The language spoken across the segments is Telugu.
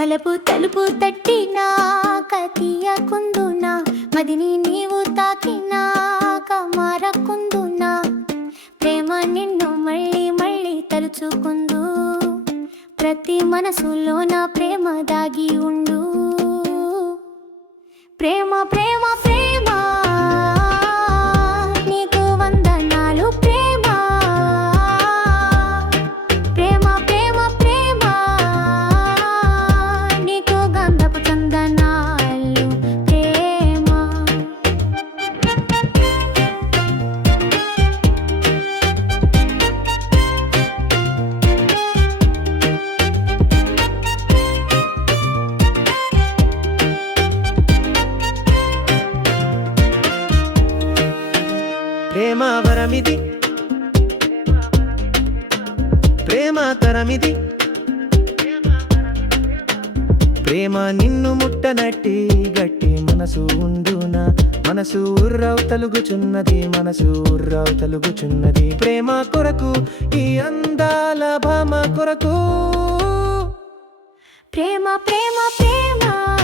వలపు తలుపు తట్టినాక తీయకుందునా మదిని నీవు తాకినాక మారకుందునా. ప్రేమ నిన్ను మళ్ళీ మళ్ళీ తలుచుకుందు ప్రతి మనసులో నా ప్రేమ దాగి ఉండు. ప్రేమ ప్రేమ ప్రేమ ప్రేమ వరమిది. ప్రేమ తరమిది. ప్రేమ నిన్ను ముట్టనట్టి గట్టి మనసు ఉండునా. మనసు ఉర్రావు తలుగుచున్నది మనసు ఉర్రావు తలుగుచున్నది. ప్రేమ కొరకు ఈ అందాల భామ కొరకు. ప్రేమ ప్రేమ ప్రేమ.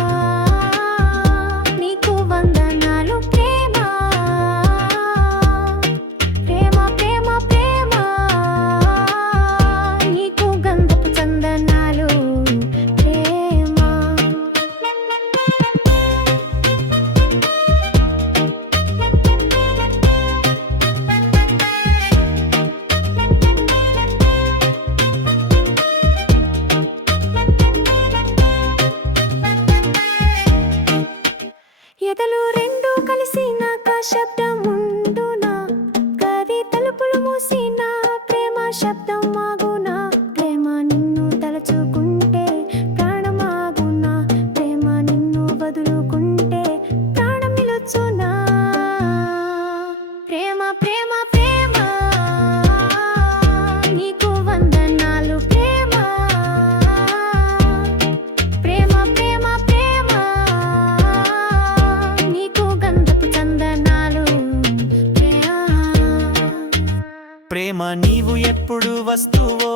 నీవు ఎప్పుడు వస్తువో?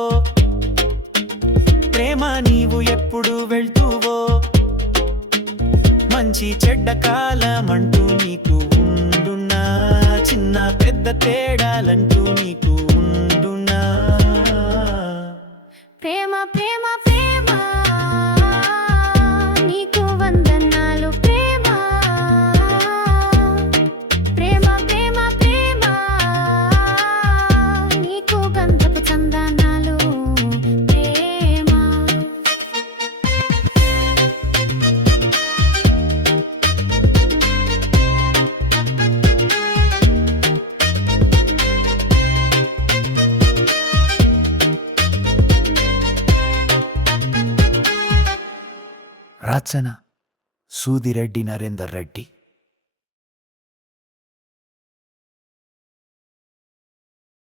ప్రేమ నీవు ఎప్పుడు వెళ్తువో? మంచి చెడ్డ కాలమంటూ నీకు ఉండున్నా చిన్న పెద్ద తేడాలంటూ నీకు ఉండున్నా ప్రేమ ప్రేమ రచన సూదిరెడ్డి నరేందర్ రెడ్డి.